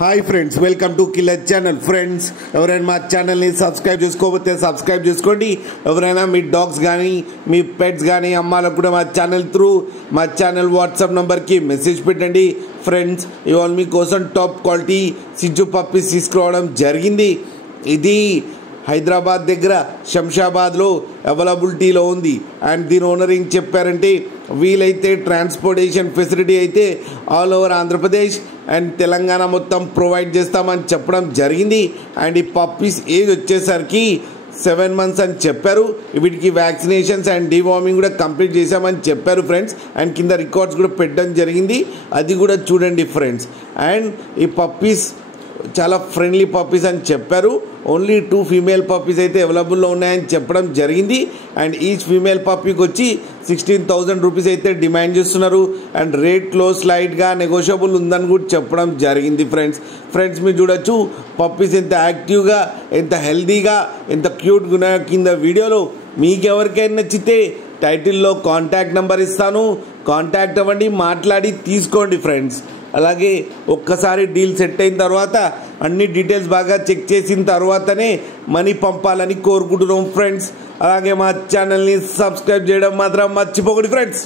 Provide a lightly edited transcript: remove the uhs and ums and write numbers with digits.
Hi friends, welcome to killer channel. Friends, ఎవరైనా మా ఛానల్ని సబ్స్క్రైబ్ చేసుకోకపోతే సబ్స్క్రైబ్ చేసుకోండి. ఎవరైనా మీ డాగ్స్ కానీ మీ పెట్స్ కానీ అమ్మాలకు కూడా మా ఛానల్ వాట్సాప్ నెంబర్కి మెసేజ్ పెట్టండి. ఫ్రెండ్స్, ఇవాళ మీకోసం టాప్ క్వాలిటీ సిజ్జు పప్పీస్ తీసుకురావడం జరిగింది. ఇది హైదరాబాద్ దగ్గర శంషాబాద్లో అవైలబిలిటీలో ఉంది. అండ్ దీని ఓనర్ ఏం చెప్పారంటే, వీలైతే ట్రాన్స్పోర్టేషన్ ఫెసిలిటీ అయితే all over Andhra Pradesh and Telangana మొత్తం ప్రొవైడ్ చేస్తామని చెప్పడం జరిగింది. అండ్ ఈ పప్పీస్ ఏజ్ వచ్చేసరికి 7 months అని చెప్పారు. వీటికి వ్యాక్సినేషన్స్ అండ్ డివార్మింగ్ కూడా కంప్లీట్ చేశామని చెప్పారు ఫ్రెండ్స్. అండ్ కింద రికార్డ్స్ కూడా పెట్టడం జరిగింది, అది కూడా చూడండి ఫ్రెండ్స్. అండ్ ఈ పప్పీస్ చాలా ఫ్రెండ్లీ పప్పీస్ అని చెప్పారు. ఓన్లీ 2 ఫీమేల్ పప్పీస్ అయితే అవైలబుల్లో ఉన్నాయని చెప్పడం జరిగింది. అండ్ ఈచ్ ఫీమేల్ పప్పీకి వచ్చి 16,000 రూపీస్ అయితే డిమాండ్ చేస్తున్నారు. అండ్ రేట్లో స్లైట్గా నెగోషియబుల్ ఉందని కూడా చెప్పడం జరిగింది ఫ్రెండ్స్ మీరు చూడొచ్చు పప్పీస్ ఎంత యాక్టివ్గా, ఎంత హెల్తీగా, ఎంత క్యూట్గా ఉన్నాయో. కింద వీడియోలో మీకు ఎవరికైనా నచ్చితే టైటిల్లో కాంటాక్ట్ నెంబర్ ఇస్తాను, కాంటాక్ట్ అవ్వండి, మాట్లాడి తీసుకోండి ఫ్రెండ్స్. అలాగే ఒక్కసారి డీల్ సెట్ అయిన తర్వాత అన్ని డీటెయిల్స్ బాగా చెక్ చేసిన తర్వాతనే మనీ పంపాలని కోరుకుంటున్నాం ఫ్రెండ్స్. అలాగే మా ఛానల్ని సబ్స్క్రైబ్ చేయడం మాత్రం మర్చిపోకండి ఫ్రెండ్స్.